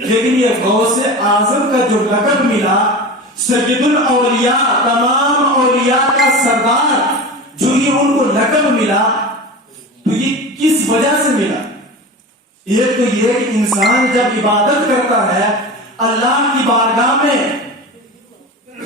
لیکن یہ غوث اعظم کا جو لقب ملا سید الاولیاء تمام اولیاء کا سردار جو یہ ان کو لقب ملا تو یہ کس وجہ سے ملا؟ ایک تو یہ کہ انسان جب عبادت کرتا ہے اللہ کی بارگاہ میں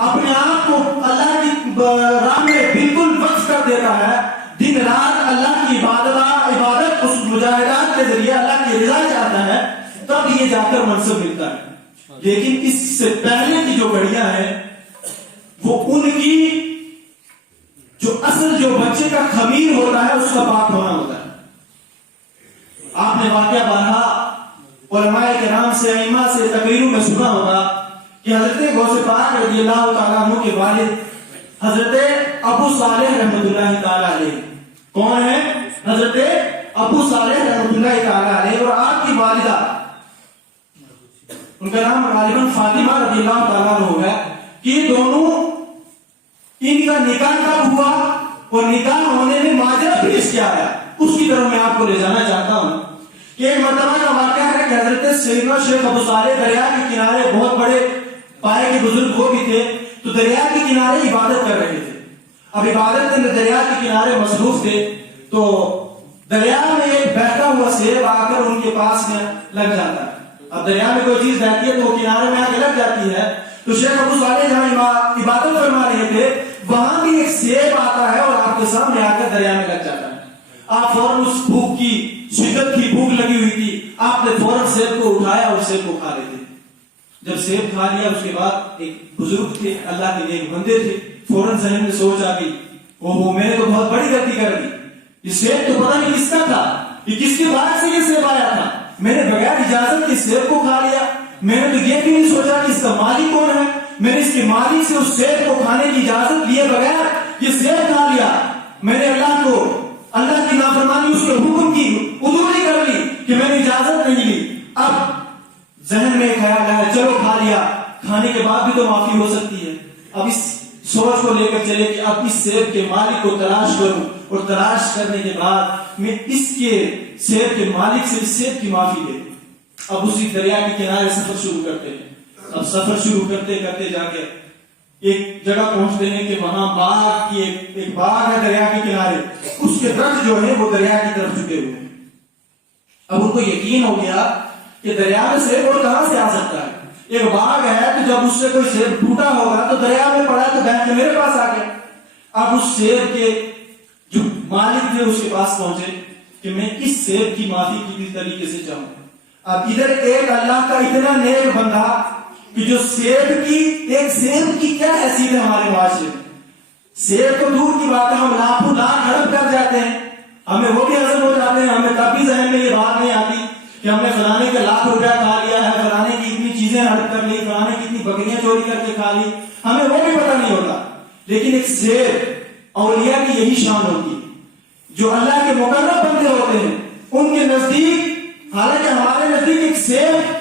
اپنے آپ کو اللہ کی راہ میں بالکل وقف کر دیتا ہے، دن رات اللہ کی عبادت اس مجاہدات کے ذریعے اللہ کی رضا چاہتا ہے، تب یہ جا کر منصب ملتا ہے۔ لیکن اس سے پہلے کی جو گھڑیاں ہیں وہ ان کی جو اصل جو بچے کا خمیر ہوتا ہے اس کا پاک ہونا ہوتا ہے۔ آپ نے واقعہ بارہا علماء کرام سے ائمہ سے تقریروں میں سنا ہوگا کہ حضرت غوث پاک رضی اللہ تعالیٰ عنہ کے والد حضرت ابو صالح رحمۃ اللہ تعالیٰ علیہ، کون ہے؟ حضرت ابو صالح رحمۃ اللہ تعالیٰ علیہ، اور آپ کی والدہ ان کا نام غالباً فاطمہ رضی اللہ تعالیٰ عنہ ہے، کہ یہ دونوں ان کا نکاح کب ہوا اور نکاح ہونے میں ماجرا پیش کیا ہے، اس کی طرف میں آپ کو لے جانا چاہتا ہوں کہ ایک مرتبہ کا واقعہ ہے کہ حضرت سیدنا شیخ ابو صالح دریا کے کنارے، بہت بڑے پائے کے بزرگ وہ بھی تھے، تو دریا کے کنارے عبادت کر رہے تھے۔ اب عبادت میں دریا کے کنارے مصروف تھے تو دریا میں ایک بہتا ہوا سیب آ کر ان کے پاس میں لگ جاتا ہے۔ اب دریا میں کوئی چیز بہتی ہے تو وہ کنارے میں آ کے لگ جاتی ہے، تو شیخ ابو صالح جہاں عبادت فرما رہے تھے وہاں بھی ایک سیب آتا ہے اور آپ کے سامنے آ کر دریا میں لگ جاتا ہے۔ آپ فوراً اس بھوک کی شدت کی بھوک لگی ہوئی تھی، آپ نے فوراً سیب کو اٹھایا اور سیب کو کھا لیتے۔ جب سیب کھا لیا اس کے بعد ایک بزرگ تھے، اللہ کے نیک بندے تھے، فوراً ذہن میں سوچ آ گئی، اوہ میں نے تو بہت بڑی غلطی کر دی، یہ سیب تو پتہ نہیں کس کا تھا، یہ کس کے بعد سے یہ سیب آیا تھا، میں نے بغیر اجازت کے سیب کو کھا لیا، میں نے تو یہ بھی نہیں سوچا کہ اس کا مالک کون ہے، میں نے اس کے مالک سے اس سیب کو کھانے کی اجازت لیے بغیر یہ سیب کھا لیا، میں نے اللہ کی نافرمانی اس کے حکم کی عدولی کر لی کہ میں نے اجازت نہیں لی۔ اب ذہن میں خیال آیا چلو کھا لیا، کھانے کے بعد بھی تو معافی ہو سکتی ہے، اب اس سوچ کو لے کر چلے کہ اب اس سیب کے مالک کو تلاش کروں، اور تلاش کرنے کے بعد میں اس کے سیب کے مالک سے اس سیب کی معافی دے دوں۔ اب اسی دریا کے کنارے سفر شروع کرتے ہیں۔ اب سفر شروع کرتے کرتے جا کے ایک جگہ پہنچتے ہیں کہ وہاں باغ کی ایک باغ ہے دریا کے کنارے، اس کے درخت جو ہے وہ دریا کی طرف جھکے ہوئے ہیں۔ اب ان کو یقین ہو گیا کہ دریا میں سیب اور کہاں سے آ سکتا ہے، ایک باغ ہے تو جب اس سے کوئی سیب ٹوٹا ہوگا تو دریا میں پڑا تو بہہ کے میرے پاس آ گیا۔ اب اس سیب کے جو مالک تھے اس کے پاس پہنچے کہ میں اس سیب کی معافی کس طریقے سے چاہوں۔ اب ادھر ایک اللہ کا اتنا نیک بندہ کہ جو ایک سیب کی کیا حیثیت ہے ہمارے معاشرے میں، سیب تو دور کی بات ہے، ہم لاکھوں لاکھ ہڑپ کر جاتے ہیں، ہمیں وہ بھی ہضم ہو جاتے ہیں، ہمیں تب بھی ذہن میں یہ بات نہیں آتی کہ ہم نے فلانے کے لاکھ روپیہ کھا لیا ہے، فلانے کی اتنی چیزیں ہڑپ کر لی، فلانے کی اتنی بکریاں چوری کر کے کھا لی، ہمیں وہ بھی پتہ نہیں ہوتا۔ لیکن ایک سیب اولیاء کی یہی شان ہوتی ہے، جو اللہ کے مقرب بندے ہوتے ہیں ان کے نزدیک، حالانکہ ہمارے نزدیک ایک سیب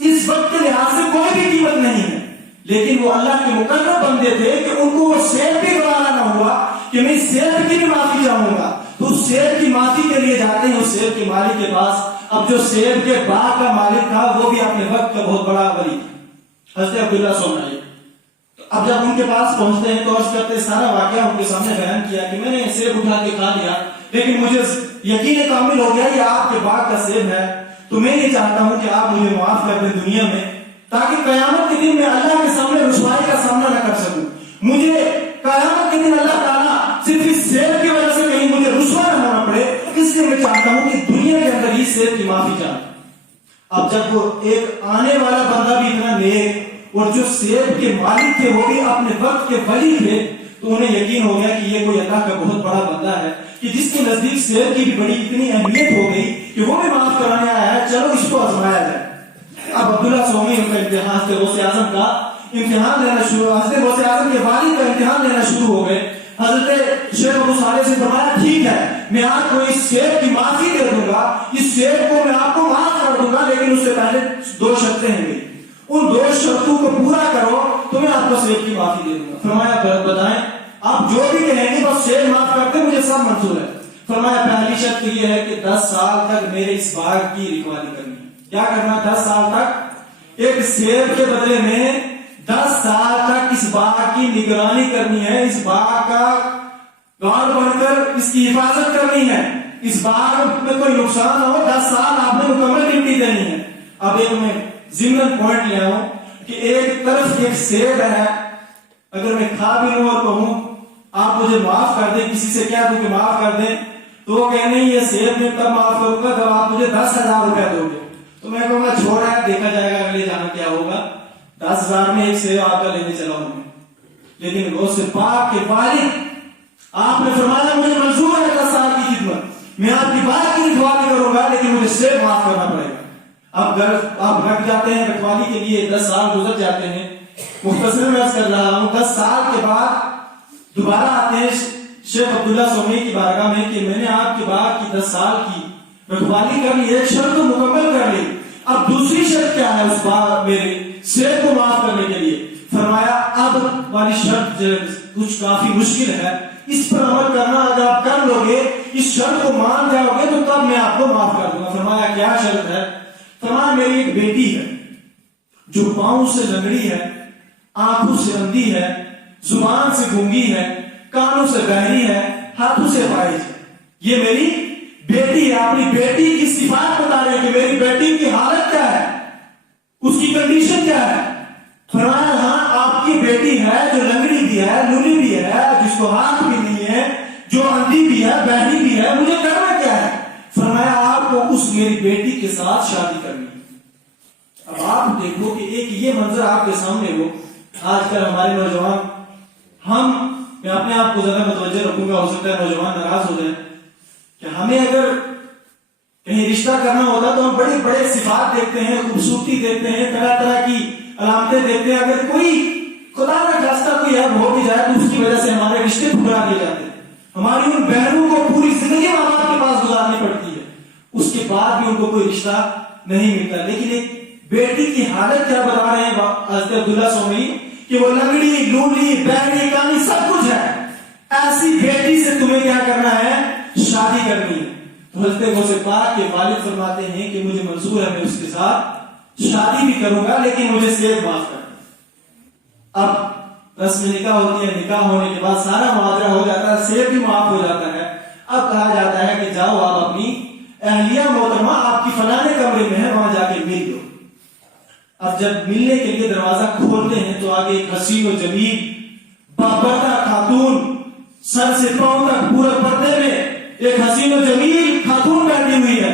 اس وقت کے لحاظ سے کوئی بھی قیمت نہیں ہے، لیکن وہ اللہ کے مقرب بندے تھے کہ ان کو وہ سیب بھی گوارا نہ ہوا کہ میں اس سیب کی بھی معافی چاہوں گا، تو اس سیب کی معافی کے لیے جاتے ہیں اس سیب کے مالک کے پاس۔ اب جو سیب کے باغ کا مالک تھا وہ بھی اپنے وقت کا بہت بڑا ولی تھا، حضرت عبداللہ سومنائی۔ اب جب ان کے پاس پہنچتے ہیں تو عرض کرتے سارا واقعہ ان کے سامنے بیان کیا کہ میں نے سیب اٹھا کے کھا لیا، لیکن مجھے یقین کامل ہو گیا یہ آپ کے باغ کا سیب ہے، تو میں یہ چاہتا ہوں کہ آپ مجھے معاف کر دیں دنیا میں، تاکہ قیامت کے دن میں اللہ کے سامنے رسوائی کا سامنا نہ کر سکوں، مجھے قیامت کے دن اللہ تعالیٰ صرف اس سیب کی وجہ سے کہیں مجھے رسوا نہ ہونا پڑے، اس لیے میں چاہتا ہوں کہ دنیا کے اندر اس سیب کی معافی چاہتا ہوں۔ اب جب وہ ایک آنے والا بندہ بھی اتنا نیک اور جو سیب کے مالک تھے وہ بھی اپنے وقت کے ولی تھے، تو انہیں یقین ہو گیا کہ یہ کوئی اللہ کا بہت بڑا بندہ ہے کہ جس کے نزدیک سیب کی بھی بڑی اتنی اہمیت ہو گئی کہ وہ بھی معاف کرانے آیا ہے، چلو اس کو آزمایا جائے۔ اب عبداللہ سومی ان کا امتحان سے غوث اعظم کا امتحان لینا شروع، حضرت غوث اعظم کے والد کا امتحان لینا شروع ہو گئے۔ حضرت شیخ ابو صالح سے فرمایا ٹھیک ہے میں آپ کو اس سیب کی معافی دے دوں گا، اس سیب کو میں آپ کو معاف کر دوں گا، لیکن اس سے پہلے 2 شرطیں ہیں میری، ان 2 شرطوں کو پورا کرو تو میں آپ کو سیب کی معافی دے دوں گا۔ فرمایا بتائیں، آپ جو بھی کہیں گے بس سیب معاف کرتے مجھے سب منظور ہے۔ فرمایا پہلی شرط یہ ہے کہ 10 سال تک میرے اس باغ کی رکھوالی کرنی ہے۔ کیا کرنا؟ 10 سال تک ایک سیب کے بدلے میں 10 سال تک اس باغ کی نگرانی کرنی ہے، اس باغ کا گارڈ بن کر اس کی حفاظت کرنی ہے، اس باغ میں کوئی نقصان نہ ہو، 10 سال آپ نے مکمل ڈیوٹی دینی ہے۔ اب ایک میں ضمن پوائنٹ لے آؤں کہ ایک طرف ایک سیب ہے، اگر میں کھا بھی لوں اور کہوں آپ مجھے معاف کر دیں، کسی سے کہہ دوں کہ معاف کر دیں، تو وہ کہنے یہ سیب میں تب معاف کروں گا جب آپ مجھے 10,000 روپے دو گے، تو میں کہوں گا چھوڑا ہے، دیکھا جائے گا اگلے جانا کیا ہوگا، 10,000 میں ایک سیب آپ کا لینے چلا ہوں۔ لیکن غوث پاک کے والد آپ نے فرمایا مجھے منظور ہے 10 سال کی خدمت، میں آپ کی بات کی رکھوالی کروں گا، لیکن مجھے سیب معاف کرنا پڑے گا۔ اب گھر آپ رکھ جاتے ہیں رکھوالی کے لیے، 10 سال گزر جاتے ہیں، مختصر میں عرض کر رہا ہوں، 10 سال کے بعد دوبارہ آتے ہیں شیخ عبداللہ سومی کی بارگاہ میں کہ میں نے آپ کے باغ کی 10 سال کی رکھوالی کر لی، ایک شرط تو مکمل کر لی، اب دوسری شرط کیا ہے اس باغ میرے سیب کو معاف کرنے کے لیے؟ فرمایا اب والی شرط کچھ کافی مشکل ہے، اس پر عمل کرنا اگر آپ کر لو گے، اس شرط کو مان جاؤ گے تو تب میں آپ کو معاف کر دوں گا۔ فرمایا کیا شرط ہے؟ فرمایا میری ایک بیٹی ہے جو پاؤں سے لنگڑی ہے، آنکھوں سے اندھی ہے، زبان سے گونگی ہے، کانوں سے بہری ہے، ہاتھوں سے پائز ہے، یہ میری بیٹی ہے۔ اپنی بیٹی کی صفات بتا رہے ہیں کہ میری بیٹی کی حالت کیا ہے، اس کی کنڈیشن کیا ہے۔ فرمایا ہاں آپ کی بیٹی ہے جو لنگڑی بھی ہے، لولی بھی ہے، جس کو ہاتھ بھی نہیں ہے، جو اندھی بھی ہے، بہری بھی ہے، مجھے کرنا کیا ہے؟ فرمایا آپ کو اس میری بیٹی کے ساتھ شادی کرنی ہے۔ اب آپ دیکھو کہ ایک یہ منظر آپ کے سامنے ہو، آج کل ہمارے نوجوان، میں اپنے آپ کو زیادہ متوجہ رکھوں گا، ہو سکتا ہے نوجوان ناراض ہو جائیں، کہ ہمیں اگر کہیں رشتہ کرنا ہوتا تو ہم بڑے بڑے صفات دیکھتے ہیں، خوبصورتی دیکھتے ہیں، طرح طرح کی علامتیں دیکھتے ہیں، اگر کوئی خدا نہ خواستہ کوئی عیب ہو بھی جائے تو اس کی وجہ سے ہمارے رشتے ٹھکرا دیے جاتے ہیں، ہماری ان بہنوں کو پوری زندگی ماں باپ کے پاس گزارنی پڑتی ہے، اس کے بعد بھی ان کو کوئی رشتہ نہیں ملتا۔ لیکن ایک بیٹی کی حالت کیا بتا رہے ہیں حضرت عبداللہ سومی کہ وہ لنگڑی، لولی، بہری، کانی سب کچھ ہے، ایسی بیٹی سے تمہیں کیا کرنا ہے؟ شادی کرنی ہے۔ تو حضرت غوث پاک کے والد فرماتے ہیں کہ مجھے منظور ہے، میں اس کے ساتھ شادی بھی کروں گا، لیکن مجھے سیب معاف کر۔ اب رسم نکاح ہوتی ہے، نکاح ہونے کے بعد سارا معاہدہ ہو جاتا ہے، سیب بھی معاف ہو جاتا ہے۔ اب کہا جاتا ہے کہ جاؤ آپ اپنی اہلیہ محترمہ آپ کی فلانے کمرے میں ہے، وہاں جا کے مل لو۔ اب جب ملنے کے لیے دروازہ کھولتے ہیں تو آگے ایک حسین و جمیل بابردہ خاتون، سر سے پاؤں تک پورے پردے میں ایک حسین و جمیل خاتون بیٹھی ہوئی ہے۔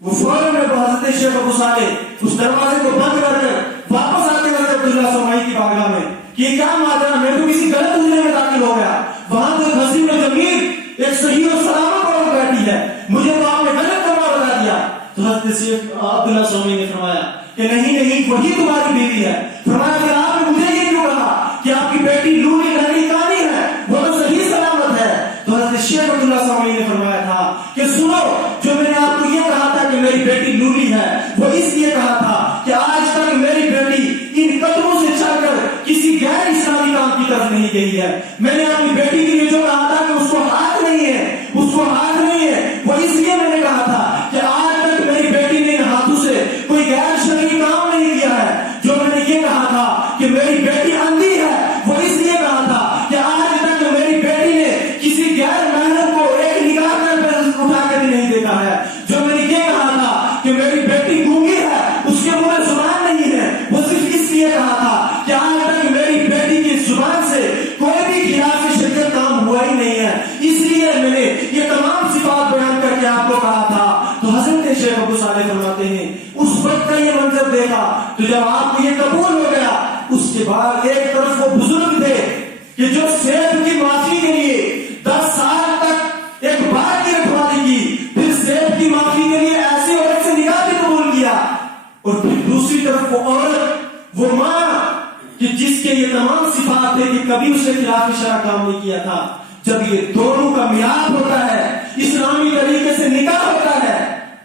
وہ فوراً میں حضرت شیخ ابو صالح اس دروازے کو بند کر کر واپس آتے ہیں حضرت عبداللہ سومی کی بارگاہ میں کہ یہ کیا ماجرا، میں تو کسی غلط دنیا میں داخل ہو گیا، وہاں تو ایک حسین و جمیل ایک صحیح و سلامت عورت بیٹھی ہے، مجھے تو آپ نے غلط کمرہ بتا دیا۔ تو حضرت شیخ عبداللہ سومی نے فرمایا کہ نہیں وہی تمہاری بیوی ہے۔ فرمایا کہ آپ نے مجھے یہ کیوں کہا کہ آپ کی بیٹی لولی لنگڑی کانی ہے، وہ تو صحیح سلامت ہے؟ تو حضرت شیخ عبداللہ سومی نے فرمایا تھا کہ سنو، جو میں نے آپ کو یہ کہا تھا کہ میری بیٹی لولی ہے، وہ اس لیے کہا تھا کہ آج تک میری بیٹی ان قدموں سے چل کر کسی غیر اسلامی کام کی طرف نہیں گئی ہے۔ میں نے اپنی بیٹی کے لیے جو کہا تھا کہ اس کو ہاتھ نہیں ہے، وہ اس لیے میں نے کہا تھا کہ آج تک میری بیٹی نے ان ہاتھوں سے کوئی غیر شرعی کام نہیں کیا ہے۔ جو میں نے یہ کہا تھا کہ میری بیٹی اندھی ہے، وہ اس لیے کہا تھا کہ آج تک میری بیٹی نے کسی غیر محرم کو ایک نگاہ میں اٹھا کے بھی نہیں دیکھا ہے۔ جو میں نے یہ کہا تھا کہ میری بیٹی گونگی ہے، اس کے منہ میں زبان نہیں ہے، وہ صرف اس لیے کہا تھا کہ آج تک میری بیٹی کی زبان سے کوئی بھی خلاف شریعت کام ہوا ہی نہیں ہے، اس لیے میں نے یہ تمام صفات بیان کر کے آپ کو کہا تھا۔ تو حضرت شیخ ابو صالح فرماتے ہیں اس وقت کا یہ منظر دیکھا تو جب آپ کو یہ قبول ہو گیا، اس کے بعد ایک طرف وہ بزرگ تھے کہ جو سیب کی معافی کے لیے 10 سال تک ایک بار کی رکھوالی کی، پھر سیب کی معافی کے لیے ایسی عورت سے نکاح بھی قبول کیا، اور پھر دوسری طرف وہ عورت، وہ ماں کہ جس کے یہ تمام صفات تھے کہ کبھی اس نے خلاف شرع کام نہیں کیا تھا۔ جب یہ دونوں کا میلاد ہوتا ہے، اسلامی طریقے سے نکاح ہوتا ہے،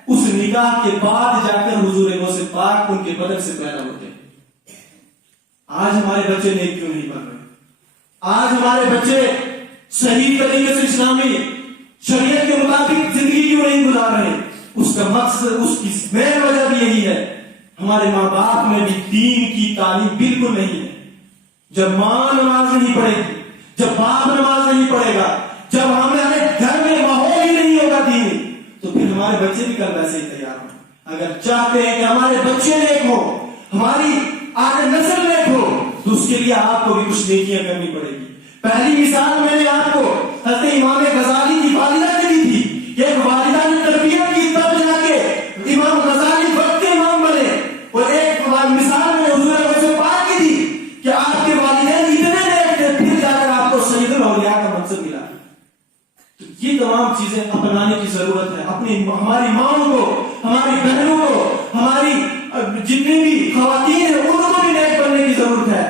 اس نکاح کے بعد جا کر حضور غوث پاک ان کے بدن سے پیدا ہوتے ہیں۔ آج ہمارے بچے نیک کیوں نہیں بن رہے؟ آج ہمارے بچے صحیح طریقے سے اسلامی شریعت کے مطابق زندگی کیوں نہیں گزار رہے؟ اس کا مقصد، اس کی مین وجہ بھی یہی ہے ہمارے ماں باپ میں بھی دین کی تعلیم بالکل نہیں ہے. جب ماں نماز نہیں پڑھے گی، جب باپ نماز نہیں پڑھے گا، جب ہمارے گھر میں ماحول ہی نہیں ہوگا دین، تو پھر ہمارے بچے بھی کل ویسے ہی تیار ہوں. اگر چاہتے ہیں کہ ہمارے بچے نیک ہو، ہماری آگے نسل نیک ہو، تو اس کے لیے آپ کو بھی کچھ نیکیاں کرنی پڑے گی. پہلی مثال میں نے آپ کو حضرت امام غزالی کی والدہ کی دی تھی. ایک والدہ نے تربیت کی تب جا کے امام غزالی وقت کے امام بنے. اور ایک مثال میں حضور سے پاک کی تھی کہ آپ کے والدین اتنے نیک تھے، پھر جا کر آپ کو سید الاولیاء کا منصب ملا. تو یہ تمام چیزیں اپنانے کی ضرورت ہے. ہماری ماں کو، ہماری بہنوں کو، ہماری جتنی بھی خواتین ہیں ان کو بھی نیک بننے کی ضرورت ہے.